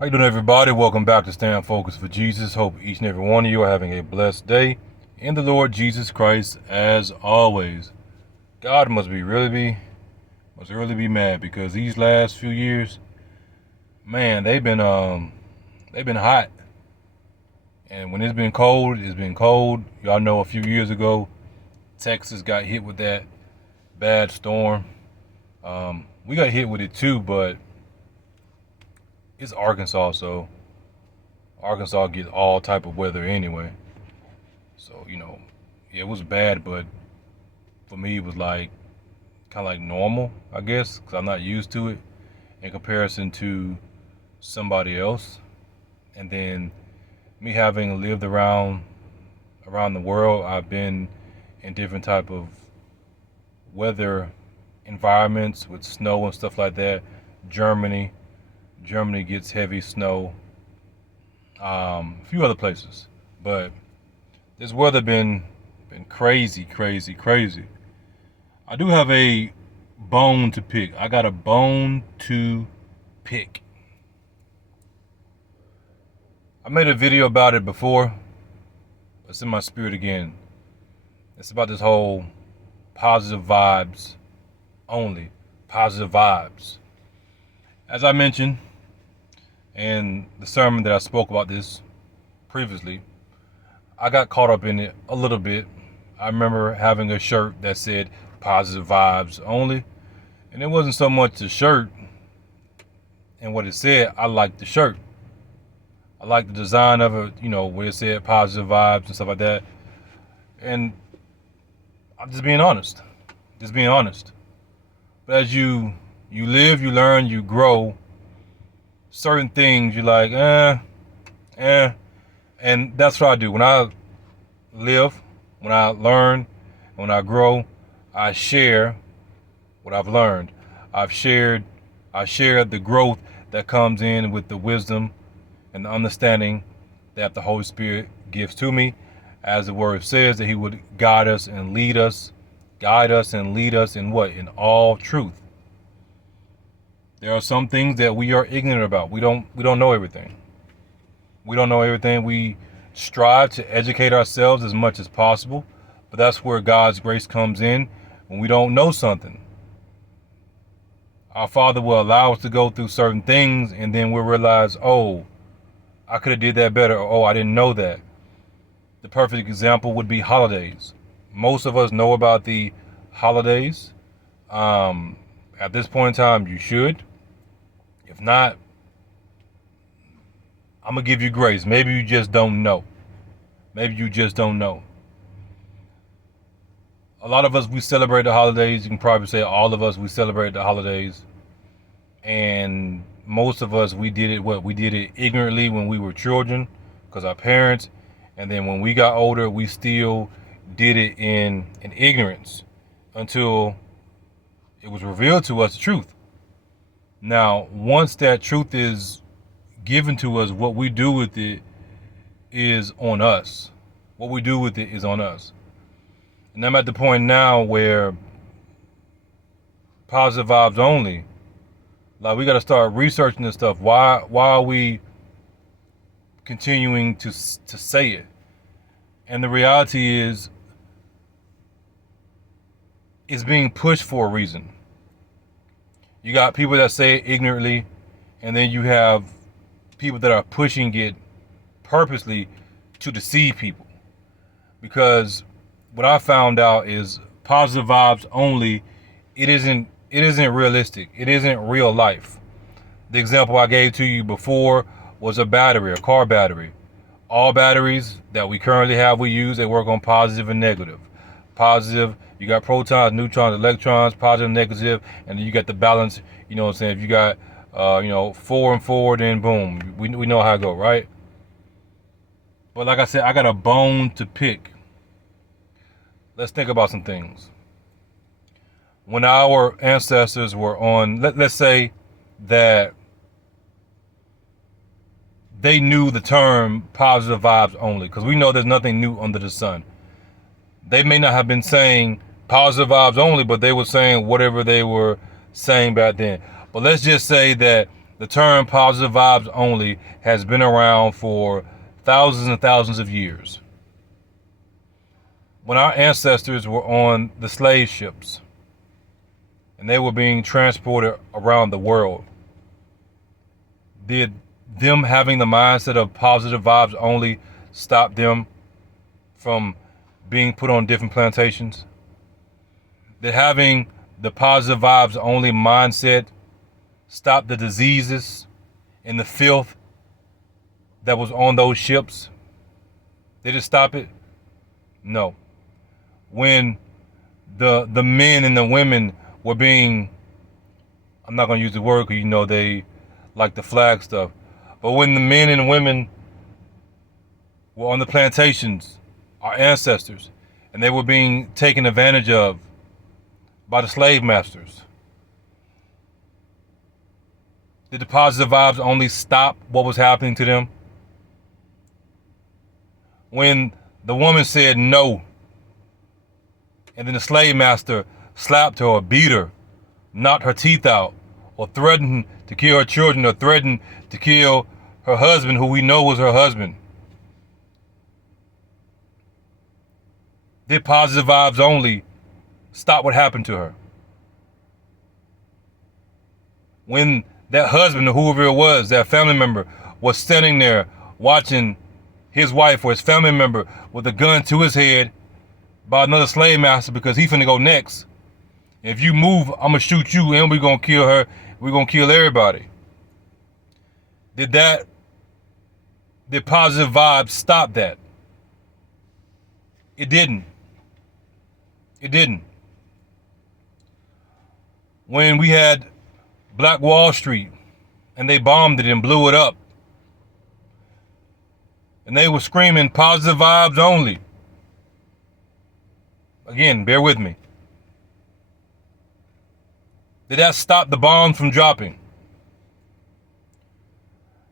How you doing, everybody? Welcome back to Stand Focused for Jesus. Hope each and every one of you are having a blessed day in the Lord Jesus Christ. As always, God must really be mad because these last few years, man, they've been hot. And when it's been cold, it's been cold. Y'all know a few years ago, Texas got hit with that bad storm. We got hit with it too, but it's Arkansas, so Arkansas gets all type of weather anyway. So, yeah, it was bad, but for me, it was like kind of like normal, I guess, because I'm not used to it in comparison to somebody else. And then me having lived around the world, I've been in different type of weather environments with snow and stuff like that. Germany, Germany gets heavy snow. A few other places, but this weather been crazy, crazy, crazy. I do have a bone to pick. I got a bone to pick. I made a video about it before. It's in my spirit again. It's about this whole positive vibes only. Positive vibes. As I mentioned in the sermon that I spoke about this previously, I got caught up in it a little bit. I remember having a shirt that said positive vibes only. And it wasn't so much the shirt and what it said. I liked the shirt. I liked the design of it, where it said positive vibes and stuff like that. And I'm just being honest. Just being honest. But as you live, you learn, you grow, certain things you're like, and that's what I do. When I live, when I learn, when I grow, I share what I've learned. I share the growth that comes in with the wisdom and the understanding that the Holy Spirit gives to me. As the word says, that he would guide us and lead us in what? In all truth. There are some things that we are ignorant about. We don't know everything. We don't know everything. We strive to educate ourselves as much as possible, but that's where God's grace comes in when we don't know something. Our Father will allow us to go through certain things, and then we'll realize, oh, I could have did that better, or oh, I didn't know that. The perfect example would be holidays. Most of us know about the holidays. At this point in time, you should. If not, I'm going to give you grace. Maybe you just don't know. Maybe you just don't know. A lot of us, we celebrate the holidays. You can probably say all of us, we celebrate the holidays. And most of us, we did it ignorantly when we were children because our parents. And then when we got older, we still did it in ignorance until it was revealed to us the truth. Now, once that truth is given to us, what we do with it is on us. What we do with it is on us. And I'm at the point now where positive vibes only, like we got to start researching this stuff. Why are we continuing to say it? And the reality is, it's being pushed for a reason. You got people that say it ignorantly, and then you have people that are pushing it purposely to deceive people. Because what I found out is positive vibes only, it isn't realistic. It isn't real life. The example I gave to you before was a battery, a car battery. All batteries that we currently have, they work on positive and negative. Positive, you got protons, neutrons, electrons, positive, negative, and then you got the balance. You know what I'm saying? If you got, 4 and 4, then boom, we know how it go, right? But like I said, I got a bone to pick. Let's think about some things. When our ancestors were on, let's say that they knew the term positive vibes only, because we know there's nothing new under the sun. They may not have been saying positive vibes only, but they were saying whatever they were saying back then. But let's just say that The term positive vibes only has been around for thousands and thousands of years. When our ancestors were on the slave ships and they were being transported around the world, did them having the mindset of positive vibes only stop them from being put on different plantations? Did having the positive vibes only mindset stop the diseases and the filth that was on those ships? Did it stop it? No. When the men and the women were being, I'm not going to use the word because they like the flag stuff, but when the men and women were on the plantations, our ancestors, and they were being taken advantage of by the slave masters, did the positive vibes only stop what was happening to them? When the woman said no, and then the slave master slapped her or beat her, knocked her teeth out, or threatened to kill her children, or threatened to kill her husband, who we know was her husband, did positive vibes only stop what happened to her? When that husband or whoever it was, that family member, was standing there watching his wife or his family member with a gun to his head by another slave master because he finna go next. If you move, I'm gonna shoot you and we're gonna kill her. We're gonna kill everybody. Did positive vibes stop that? It didn't. It didn't. When we had Black Wall Street and they bombed it and blew it up, and they were screaming positive vibes only. Again, bear with me. Did that stop the bombs from dropping?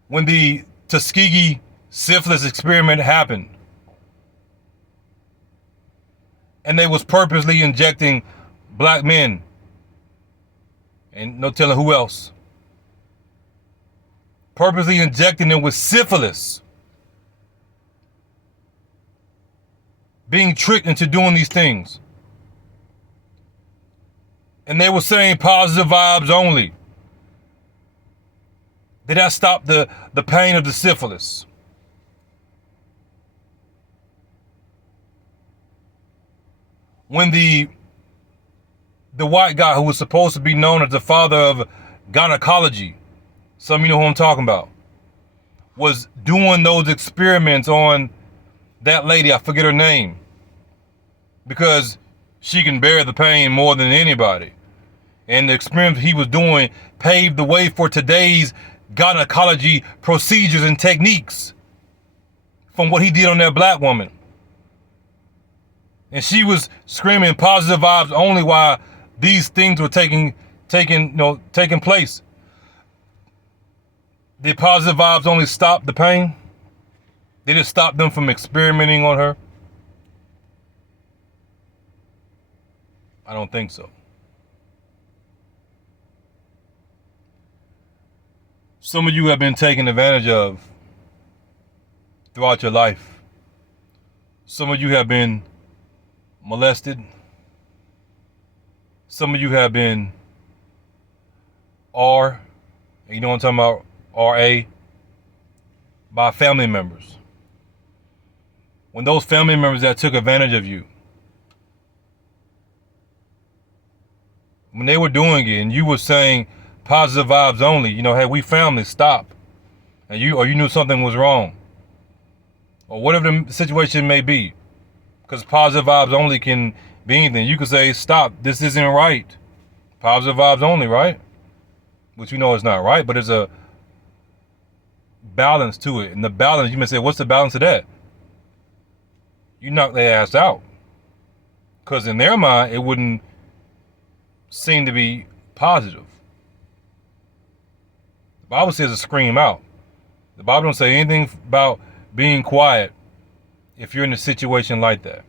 When the Tuskegee syphilis experiment happened, and they was purposely injecting black men, and no telling who else, purposely injecting them with syphilis, being tricked into doing these things. And they were saying positive vibes only. Did that stop the pain of the syphilis? When the white guy who was supposed to be known as the father of gynecology, some of you know who I'm talking about, was doing those experiments on that lady, I forget her name, because she can bear the pain more than anybody. And the experiments he was doing paved the way for today's gynecology procedures and techniques from what he did on that black woman. And she was screaming positive vibes only while these things were taking place. Did positive vibes only stop the pain? Did it stop them from experimenting on her? I don't think so. Some of you have been taken advantage of throughout your life. Some of you have been molested. Some of you have been you know what I'm talking about, RA, by family members. When those family members that took advantage of you, when they were doing it and you were saying positive vibes only, hey, we family, stop. And you knew something was wrong. Or whatever the situation may be. Because positive vibes only can be anything. You could say, stop, this isn't right. Positive vibes only, right? Which we know is not right, but there's a balance to it. And the balance, you may say, what's the balance of that? You knock their ass out. Because in their mind, it wouldn't seem to be positive. The Bible says to scream out. The Bible don't say anything about being quiet if you're in a situation like that.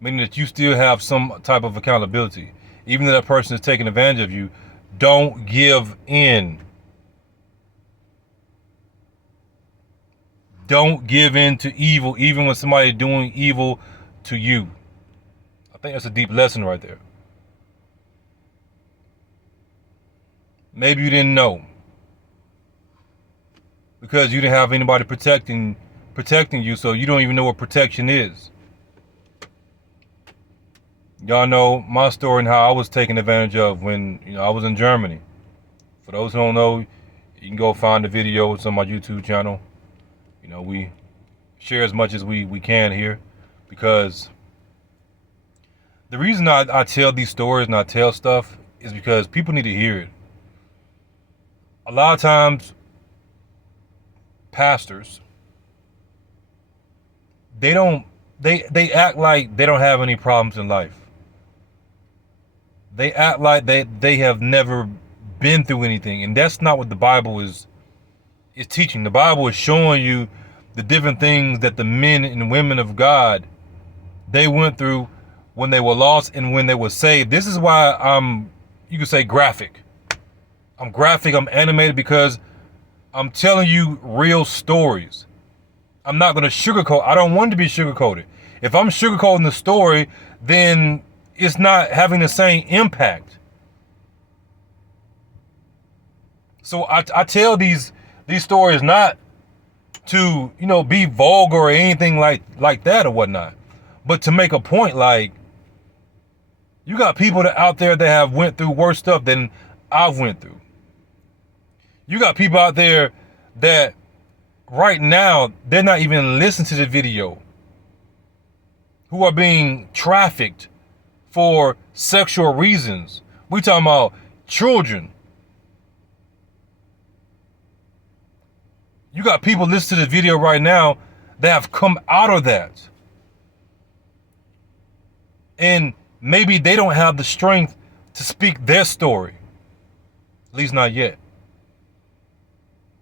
Meaning that you still have some type of accountability. Even though that person is taking advantage of you, Don't give in. Don't give in to evil, even when somebody's doing evil to you. I think that's a deep lesson right there. Maybe you didn't know, because you didn't have anybody protecting you, so you don't even know what protection is. Y'all know my story and how I was taken advantage of when I was in Germany. For those who don't know, you can go find the videos on my YouTube channel. We share as much as we can here, because the reason I tell these stories and I tell stuff is because people need to hear it. A lot of times, pastors, they act like they don't have any problems in life. They act like they have never been through anything, and that's not what the Bible is teaching. The Bible is showing you the different things that the men and women of God, they went through when they were lost and when they were saved. This is why you could say graphic. I'm graphic, I'm animated, because I'm telling you real stories. I'm not going to sugarcoat. I don't want it to be sugarcoated. If I'm sugarcoating the story, then it's not having the same impact. So I tell these stories not to be vulgar or anything like that or whatnot, but to make a point. Like, you got people out there that have went through worse stuff than I've went through. You got people out there that right now they're not even listening to the video, who are being trafficked for sexual reasons. We talking about children. You got people listening to the video right now that have come out of that. And maybe they don't have the strength to speak their story. At least not yet.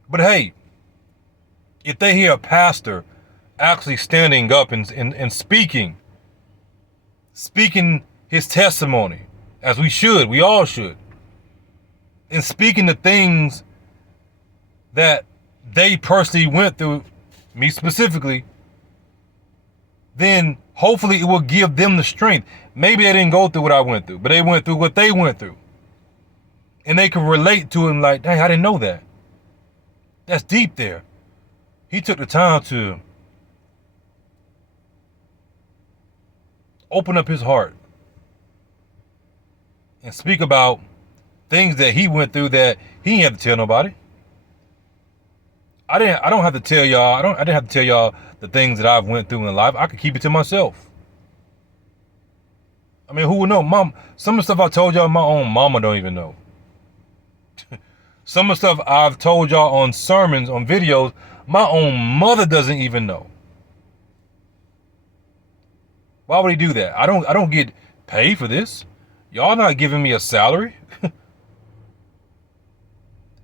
But hey, if they hear a pastor actually standing up and speaking his testimony, as we all should, and speaking the things that they personally went through, me specifically, then hopefully it will give them the strength. Maybe they didn't go through what I went through, but they went through what they went through. And they can relate to it and like, dang, I didn't know that. That's deep there. He took the time to open up his heart and speak about things that he went through that he didn't have to tell nobody. I don't have to tell y'all. I didn't have to tell y'all the things that I've went through in life. I could keep it to myself. I mean, who would know? Some of the stuff I told y'all, my own mama don't even know. Some of the stuff I've told y'all on sermons, on videos, my own mother doesn't even know. Why would he do that? I don't get paid for this. Y'all not giving me a salary.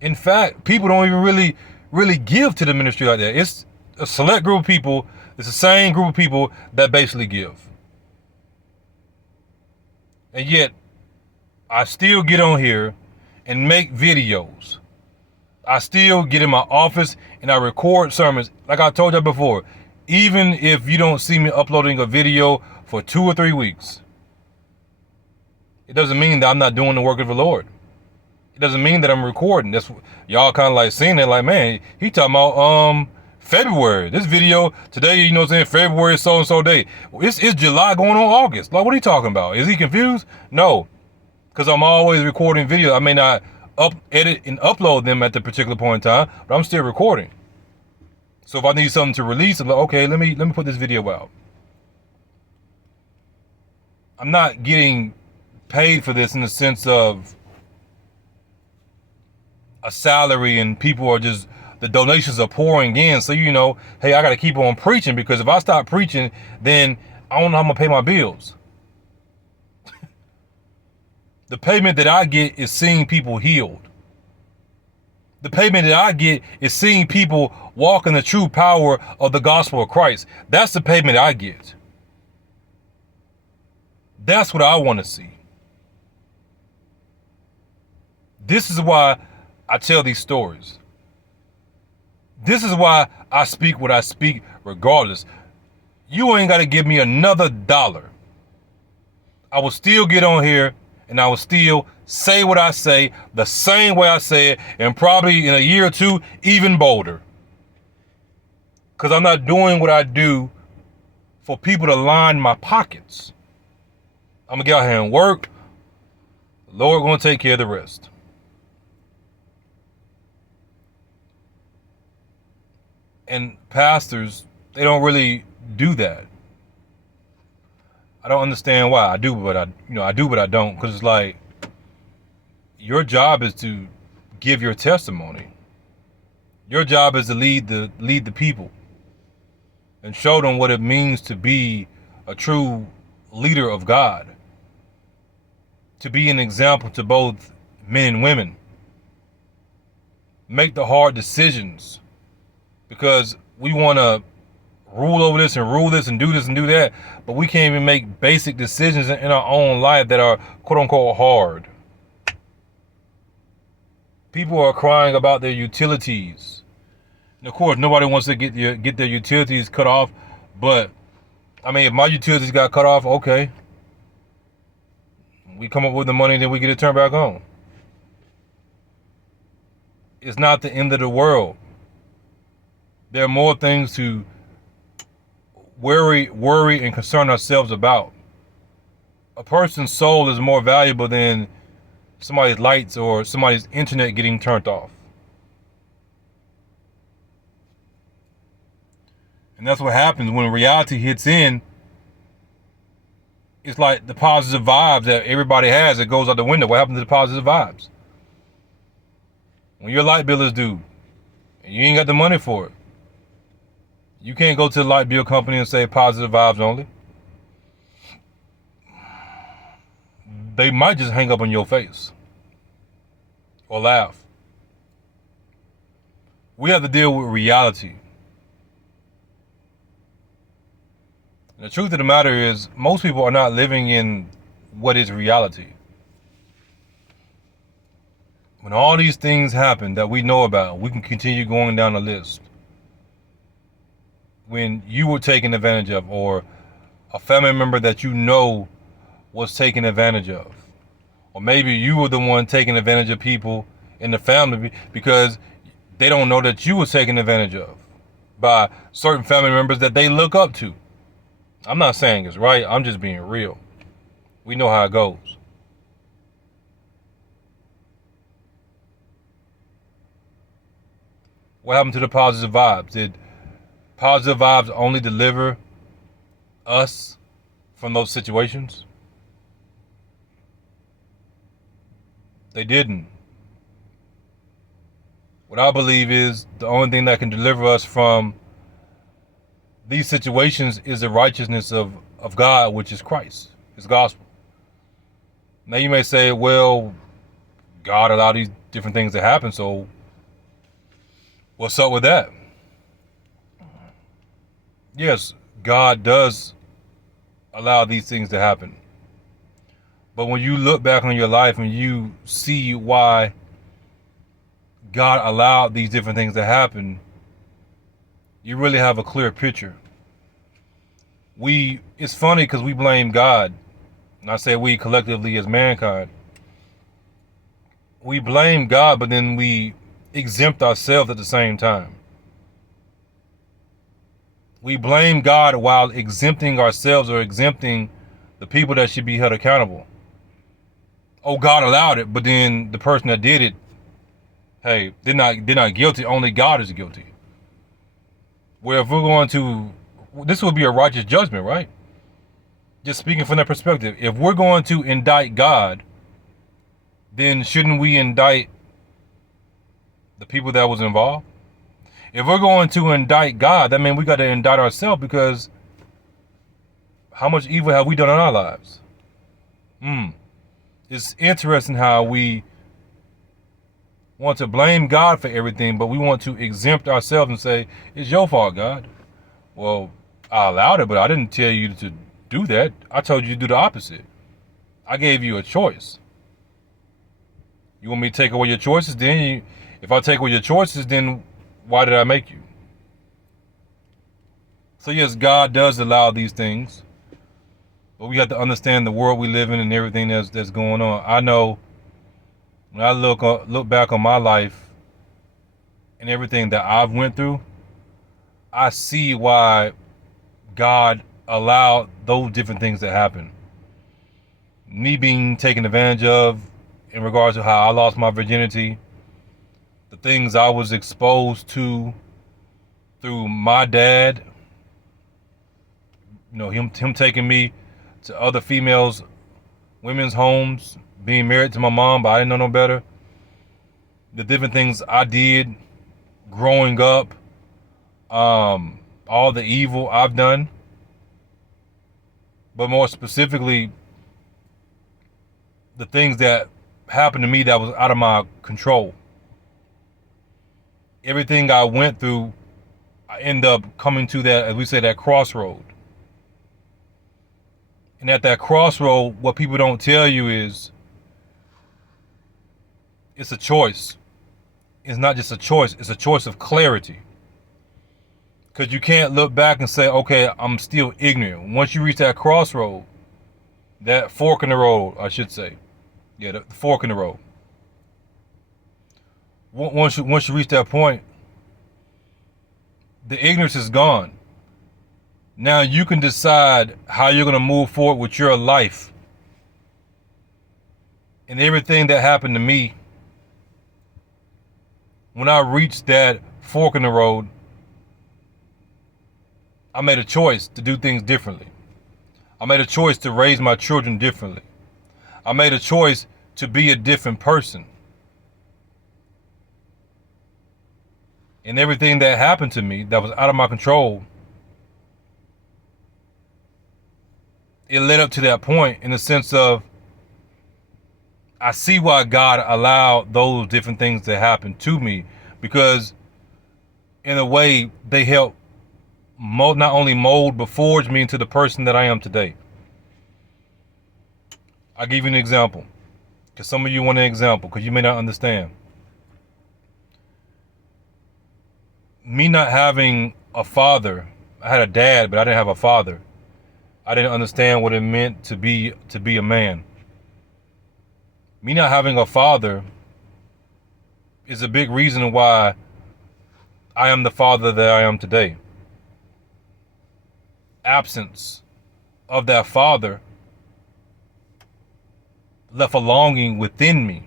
In fact, people don't even really give to the ministry like that. It's a select group of people. It's the same group of people that basically give. And yet, I still get on here and make videos. I still get in my office and I record sermons. Like I told you before, even if you don't see me uploading a video for 2 or 3 weeks, it doesn't mean that I'm not doing the work of the Lord. It doesn't mean that I'm recording. That's y'all kind of like seeing it like, man, he talking about February. This video today, February so-and-so day. It's July going on August. Like, what are you talking about? Is he confused? No, because I'm always recording videos. I may not edit and upload them at the particular point in time, but I'm still recording. So if I need something to release, I'm like, okay, let me put this video out. I'm not getting paid for this in the sense of a salary, and people are just, the donations are pouring in. So, hey, I got to keep on preaching, because if I stop preaching, then I don't know how I'm going to pay my bills. The payment that I get is seeing people healed. The payment that I get is seeing people walk in the true power of the gospel of Christ. That's the payment I get. That's what I want to see. This is why I tell these stories. This is why I speak what I speak regardless. You ain't got to give me another dollar. I will still get on here and I will still say what I say the same way I say it, and probably in a year or two, even bolder. Because I'm not doing what I do for people to line my pockets. I'm going to get out here and work. The Lord going to take care of the rest. And pastors, they don't really do that. I don't understand why. I do, but I do, but I don't. Because it's like, your job is to give your testimony. Your job is to lead the people and show them what it means to be a true leader of God. To be an example to both men and women. Make the hard decisions. Because we want to rule over this and rule this and do this and do that, but we can't even make basic decisions in our own life that are quote unquote hard. People are crying about their utilities. And of course, nobody wants to get their utilities cut off, but I mean, if my utilities got cut off, okay. We come up with the money, then we get it turned back on. It's not the end of the world. There are more things to worry and concern ourselves about. A person's soul is more valuable than somebody's lights or somebody's internet getting turned off. And that's what happens when reality hits in. It's like the positive vibes that everybody has, it goes out the window. What happens to the positive vibes? When your light bill is due and you ain't got the money for it, you can't go to the light bill company and say positive vibes only. They might just hang up on your face or laugh. We have to deal with reality. And the truth of the matter is, most people are not living in what is reality. When all these things happen that we know about, we can continue going down the list. When you were taken advantage of, or a family member that you know was taken advantage of, or maybe you were the one taking advantage of people in the family because they don't know that you were taken advantage of by certain family members that they look up to. I'm not saying it's right, I'm just being real. We know how it goes. What happened to the positive vibes? Did positive vibes only deliver us from those situations? They didn't. What I believe is the only thing that can deliver us from these situations is the righteousness of God, which is Christ, His gospel. Now you may say, well, God allowed these different things to happen, so what's up with that? Yes, God does allow these things to happen. But when you look back on your life and you see why God allowed these different things to happen, you really have a clear picture. It's funny because we blame God. And I say we collectively as mankind. We blame God, but then we exempt ourselves at the same time. We blame God while exempting ourselves or exempting the people that should be held accountable. Oh, God allowed it, but then the person that did it, hey, they're not guilty. Only God is guilty. Where if we're going to, this would be a righteous judgment, right? Just speaking from that perspective, if we're going to indict God, then shouldn't we indict the people that was involved? If we're going to indict God, that means we got to indict ourselves, because how much evil have we done in our lives? It's interesting how we want to blame God for everything, but we want to exempt ourselves and say, it's your fault, God. Well, I allowed it, but I didn't tell you to do that. I told you to do the opposite. I gave you a choice. You want me to take away your choices? If I take away your choices, then why did I make you? So yes, God does allow these things, but we have to understand the world we live in and everything that's going on. I know when I look back on my life and everything that I've went through, I see why God allowed those different things to happen. Me being taken advantage of in regards to how I lost my virginity, the things I was exposed to through my dad, him taking me to other females, women's homes, being married to my mom, but I didn't know no better. The different things I did growing up, all the evil I've done, but more specifically, the things that happened to me that was out of my control. Everything I went through, I end up coming to that, as we say, that crossroad. And at that crossroad, what people don't tell you is it's a choice. It's not just a choice, it's a choice of clarity. Because you can't look back and say, okay, I'm still ignorant. Once you reach that crossroad, that fork in the road, I should say. Yeah, the fork in the road. Once you reach that point, the ignorance is gone. Now you can decide how you're going to move forward with your life. And everything that happened to me, when I reached that fork in the road, I made a choice to do things differently. I made a choice to raise my children differently. I made a choice to be a different person. And everything that happened to me that was out of my control, it led up to that point in the sense of, I see why God allowed those different things to happen to me, because in a way they help not only mold but forge me into the person that I am today. I'll give you an example, because some of you want an example, because you may not understand. Me not having a father, I had a dad, but I didn't have a father. I didn't understand what it meant to be a man. Me not having a father is a big reason why I am the father that I am today. Absence of that father left a longing within me.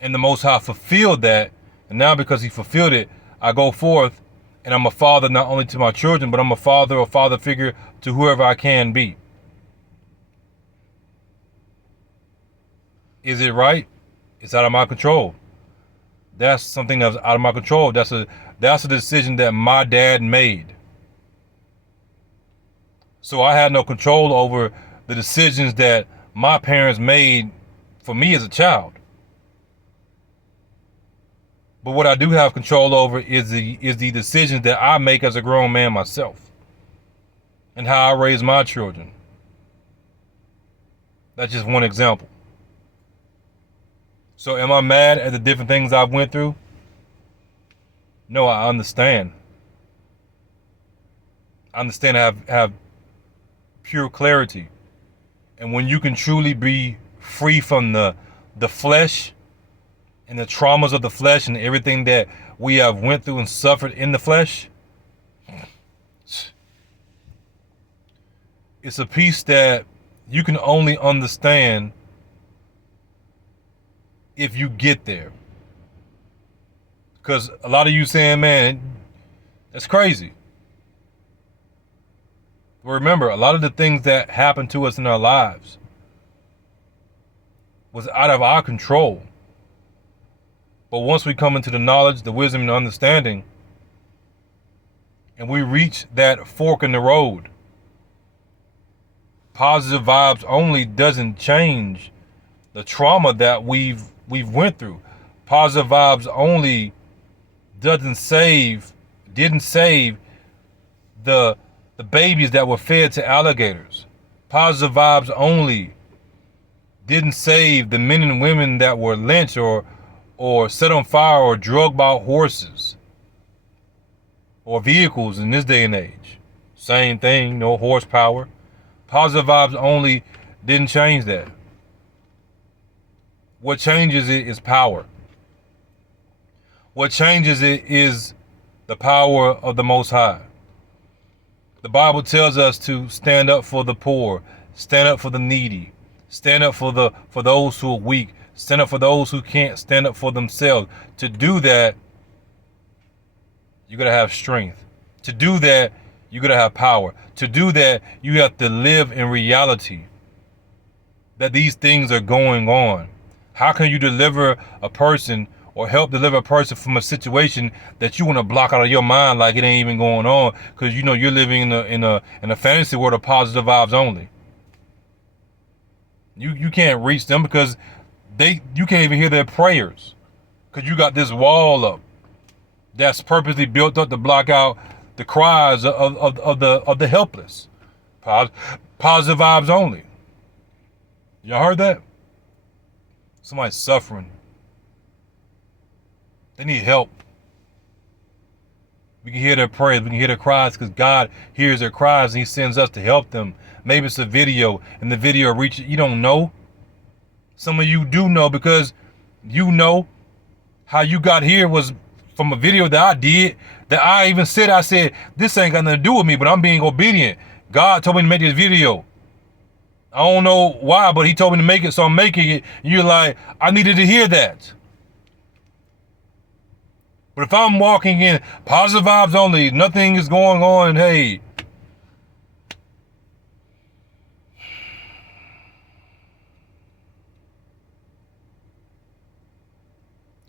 And the Most High fulfilled that. And now because he fulfilled it, I go forth and I'm a father not only to my children, but I'm a father figure to whoever I can be. Is it right? It's out of my control. That's something that's out of my control. That's a decision that my dad made. So I had no control over the decisions that my parents made for me as a child. But what I do have control over is the decisions that I make as a grown man myself, and how I raise my children. That's just one example. So am I mad at the different things I've went through? No, I understand. I understand. I have pure clarity. And when you can truly be free from the flesh and the traumas of the flesh and everything that we have went through and suffered in the flesh, it's a peace that you can only understand if you get there. Because a lot of you saying, man, that's crazy. But remember, a lot of the things that happened to us in our lives was out of our control. But once we come into the knowledge, the wisdom, and the understanding, and we reach that fork in the road, positive vibes only doesn't change the trauma that we've went through. Positive vibes only didn't save the babies that were fed to alligators. Positive vibes only didn't save the men and women that were lynched or set on fire or drugged by horses or vehicles in this day and age. Same thing, no horsepower. Positive vibes only didn't change that. What changes it is power. What changes it is the power of the Most High. The Bible tells us to stand up for the poor, stand up for the needy, stand up for those who are weak, stand up for those who can't stand up for themselves. To do that, you gotta have strength. To do that, you gotta have power. To do that, you have to live in reality that these things are going on. How can you deliver a person or help deliver a person from a situation that you want to block out of your mind like it ain't even going on, because you know you're living in a fantasy world of positive vibes only. You can't reach them because you can't even hear their prayers, because you got this wall up that's purposely built up to block out the cries of the helpless. Positive vibes only. Y'all heard that? Somebody's suffering. They need help. We can hear their prayers. We can hear their cries because God hears their cries and He sends us to help them. Maybe it's a video and the video reaches. You don't know. Some of you do know, because you know how you got here was from a video that I did, that I even said, this ain't got nothing to do with me, but I'm being obedient. God told me to make this video. I don't know why, but He told me to make it, so I'm making it. And you're like, I needed to hear that. But if I'm walking in positive vibes only, nothing is going on, hey,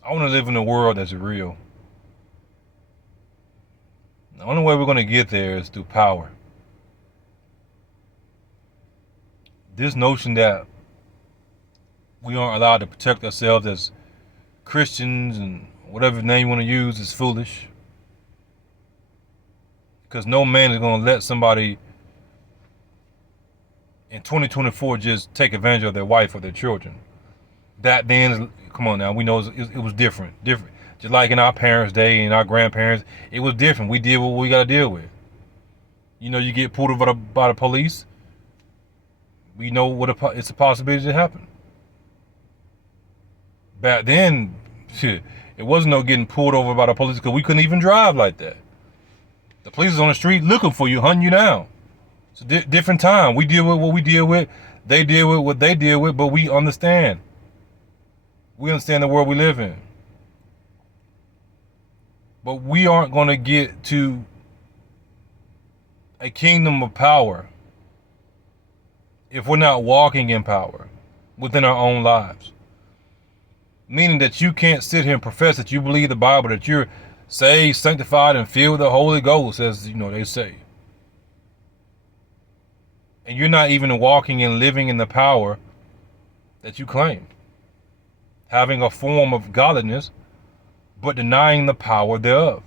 I want to live in a world that's real. The only way we're going to get there is through power. This notion that we aren't allowed to protect ourselves as Christians and whatever name you want to use is foolish. Because no man is going to let somebody in 2024 just take advantage of their wife or their children. That then, come on now, we know it was different. Just like in our parents' day and our grandparents, it was different. We did what we got to deal with. You know, you get pulled over by the police. We know it's a possibility to happen. Back then, shit, it wasn't no getting pulled over by the police because we couldn't even drive like that. The police is on the street looking for you, hunting you down. It's a different time. We deal with what we deal with. They deal with what they deal with, but we understand. We understand the world we live in. But we aren't going to get to a kingdom of power if we're not walking in power within our own lives. Meaning that you can't sit here and profess that you believe the Bible, that you're saved, sanctified, and filled with the Holy Ghost, as you know they say. And you're not even walking and living in the power that you claim. Having a form of godliness, but denying the power thereof.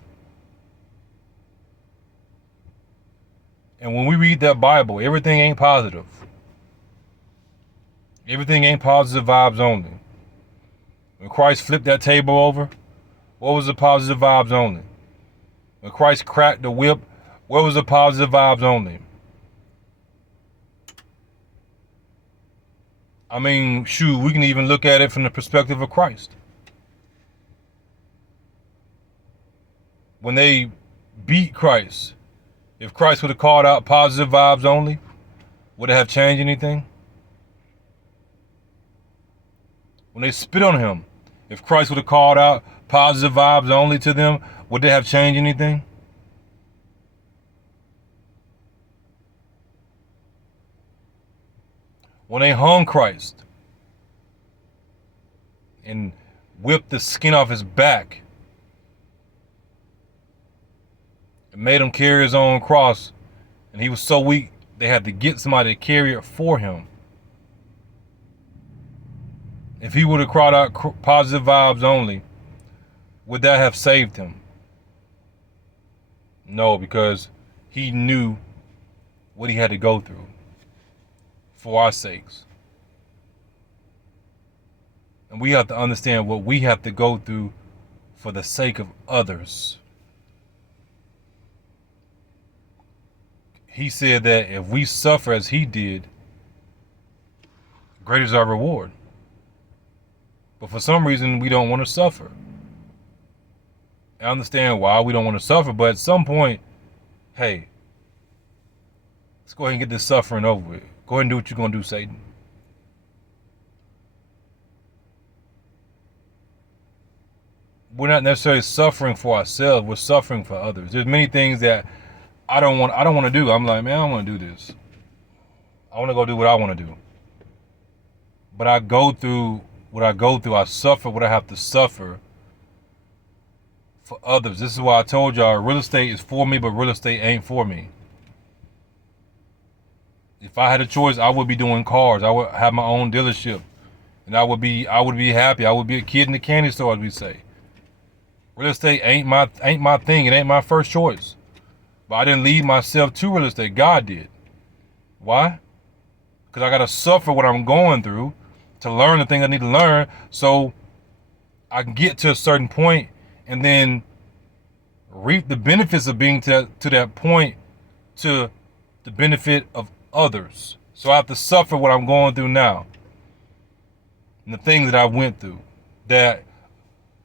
And when we read that Bible, everything ain't positive. Everything ain't positive vibes only. When Christ flipped that table over, what was the positive vibes only? When Christ cracked the whip, what was the positive vibes only? I mean, shoot, we can even look at it from the perspective of Christ. When they beat Christ, if Christ would have called out positive vibes only, would it have changed anything? When they spit on him, if Christ would have called out positive vibes only to them, would they have changed anything? When they hung Christ and whipped the skin off his back and made him carry his own cross, and he was so weak they had to get somebody to carry it for him. If he would have cried out positive vibes only, would that have saved him? No, because he knew what he had to go through for our sakes. And we have to understand what we have to go through for the sake of others. He said that if we suffer as he did, great is our reward. But for some reason, we don't want to suffer. I understand why we don't want to suffer, but at some point, hey, let's go ahead and get this suffering over with. Go ahead and do what you're going to do, Satan. We're not necessarily suffering for ourselves. We're suffering for others. There's many things that I don't want to do. I'm like, man, I don't want to do this. I want to go do what I want to do. But I go through what I go through. I suffer what I have to suffer for others. This is why I told y'all real estate is for me, but real estate ain't for me. If I had a choice, I would be doing cars. I would have my own dealership, and I would be happy. I would be a kid in the candy store, as we say. Real estate ain't my thing. It ain't my first choice. But I didn't lead myself to real estate. God did. Why? Because I got to suffer what I'm going through to learn the thing I need to learn, so I can get to a certain point and then reap the benefits of being to that point, to the benefit of others. So I have to suffer what I'm going through now, and the things that I went through that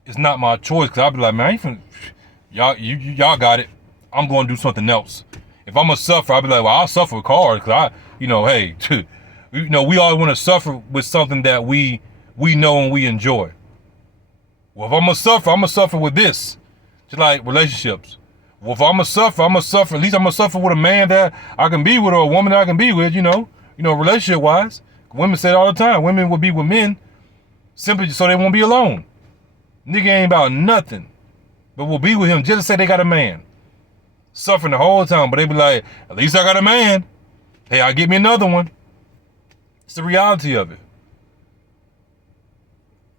is not my choice. Because I'll be like, man, y'all got it. I'm going to do something else. If I'm gonna suffer, I'll be like, well, I'll suffer with cars, because hey, we all want to suffer with something that we know and we enjoy. Well, if I'm gonna suffer with this, just like relationships. Well, if I'm gonna suffer, at least I'm gonna suffer with a man that I can be with, or a woman that I can be with, relationship wise. Women say it all the time. Women will be with men simply so they won't be alone. Nigga ain't about nothing, but will be with him just to say they got a man. Suffering the whole time, but they be like, at least I got a man. Hey, I'll get me another one. It's the reality of it.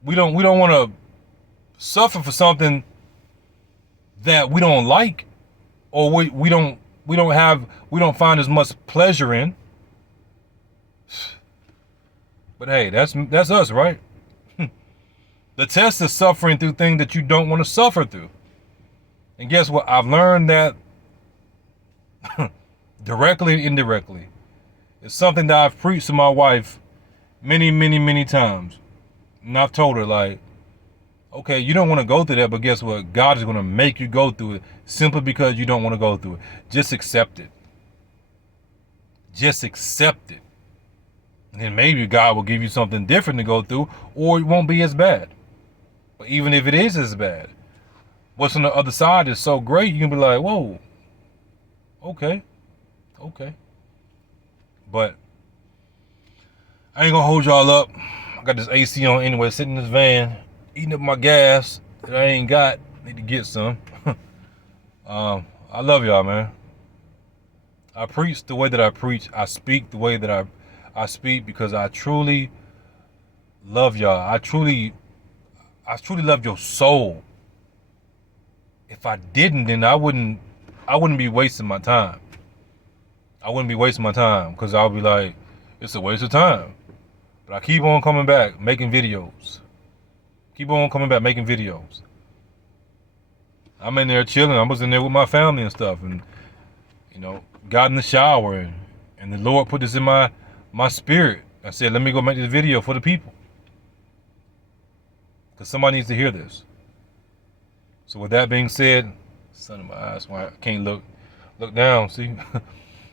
We don't want to suffer for something that we don't like, or we don't find as much pleasure in. But hey, that's us, right? The test is suffering through things that you don't want to suffer through. And guess what? I've learned that directly and indirectly. It's something that I've preached to my wife many, many, many times. And I've told her, like, okay, you don't want to go through that, but guess what? God is going to make you go through it simply because you don't want to go through it. Just accept it. Just accept it. And then maybe God will give you something different to go through, or it won't be as bad. But even if it is as bad, what's on the other side is so great, you can be like, whoa, okay. But I ain't gonna hold y'all up. I got this AC on anyway, sitting in this van, eating up my gas that I ain't got. Need to get some. I love y'all, man. I preach the way that I preach. I speak the way that I speak, because I truly love y'all. I truly love your soul. If I didn't, then I wouldn't be wasting my time. I wouldn't be wasting my time, because I'll be like, it's a waste of time. But I keep on coming back, making videos. Keep on coming back, making videos. I'm in there chilling. I was in there with my family and stuff, and got in the shower, and the Lord put this in my spirit. I said, let me go make this video for the people, because somebody needs to hear this. So with that being said, sun in my eyes, why I can't look down, see?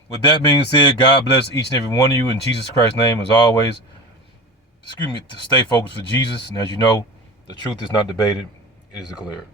With that being said, God bless each and every one of you in Jesus Christ's name, as always. To stay focused for Jesus. And as you know, the truth is not debated, it is declared.